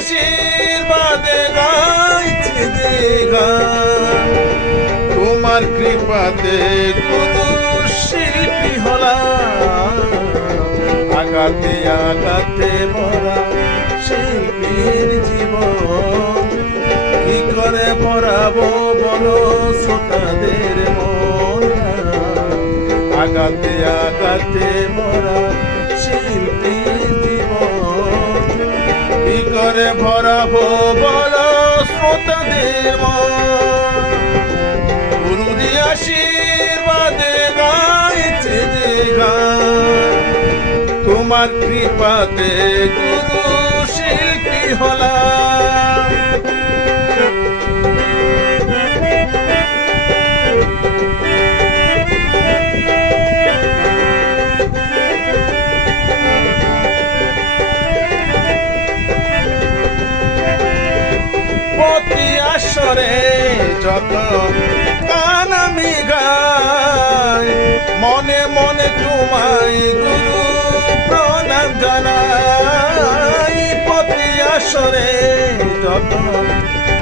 আশীর্বাদে গাইছে যে গান, তোমার কৃপাতে গুরু শিল্পী হলাম। আঘাতে আঘাতে ভরা শিল্পীর জীবন, কি করে ভরাবো বলো শ্রোতাদের মন। আঘাতে আঘাতে ভরা শিল্পীর জীবন, কি করে ভরাবো বলো শ্রোতাদের মন। গুরুর আশীর্বাদে গাইছে যে গান, তোমার কৃপাতে গুরু শিল্পী হলাম। প্রতি আসরে যত গান আমি গাই, মনে মনে তোমায় গুরু প্রণাম জানাই। প্রতি আসরে যত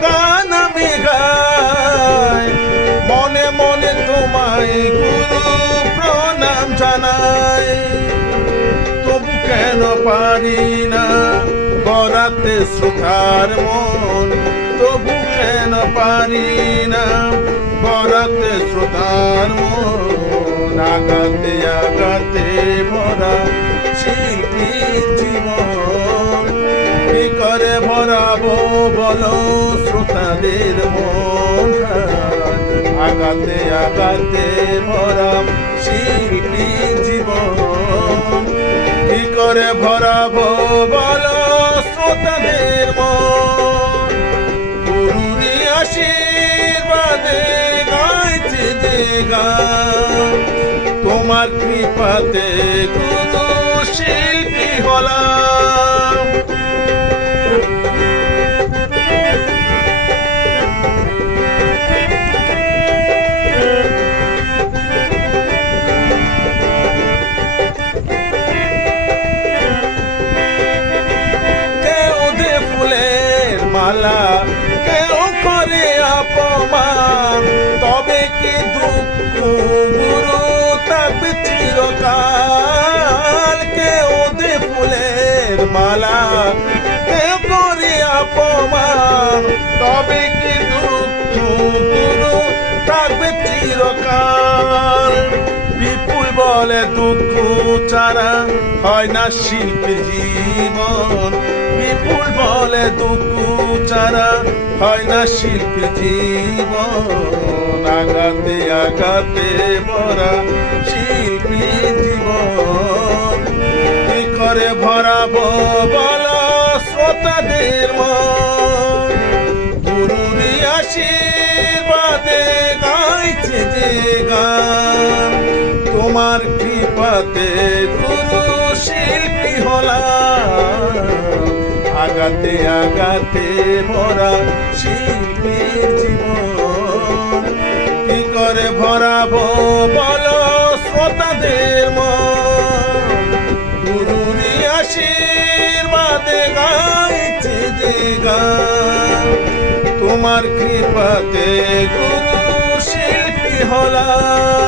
গান আমি গাই, মনে মনে তোমায় গুরু প্রণাম জানাই। তবু কেন পারি না গড়াতে শ্রোতার মন, তবু কেন পারি না গড়াতে শ্রোতার মন। আঘাতে আঘাতে ভরা শিল্পীর জীবন, কি করে ভরাবো বলো শ্রোতাদের মন। আঘাতে আঘাতে ভরা শিল্পীর জীবন, কি করে ভরাবো বলো শ্রোতাদের মন। গুরুর আশীর্বাদে গাইছে যে গান, তোমার কৃপাতে গুরু শিল্পী হলাম। কেউ করে অপমান, তবে কি দুঃখ গুরু থাকবে চিরকাল। কেউ দে ফুলের মালা, কেউ করে অপমান, তবে কি দুঃখ গুরু থাকবে চিরকাল। বিপুল বলে দুঃখ ছাড়া হয় না শিল্পীর জীবন, বিপুল বলে দুঃখ ছাড়া হয় না শিল্পীর জীবন। আঘাতে আঘাতে ভরা শিল্পীর জীবন, কি করে ভরাবো বলো শ্রোতাদের মন। গুরুর আশীর্বাদে গাইছে যে গান, তোমার কৃপাতে গুরু শিল্পী হলাম। আঘাতে আঘাতে ভরা শিল্পীর জীবন, কি করে ভরাবো বলো শ্রোতাদের মন। গুরুর আশীর্বাদে গাইছে যে গান, তোমার কৃপাতে গুরু শিল্পী হলাম।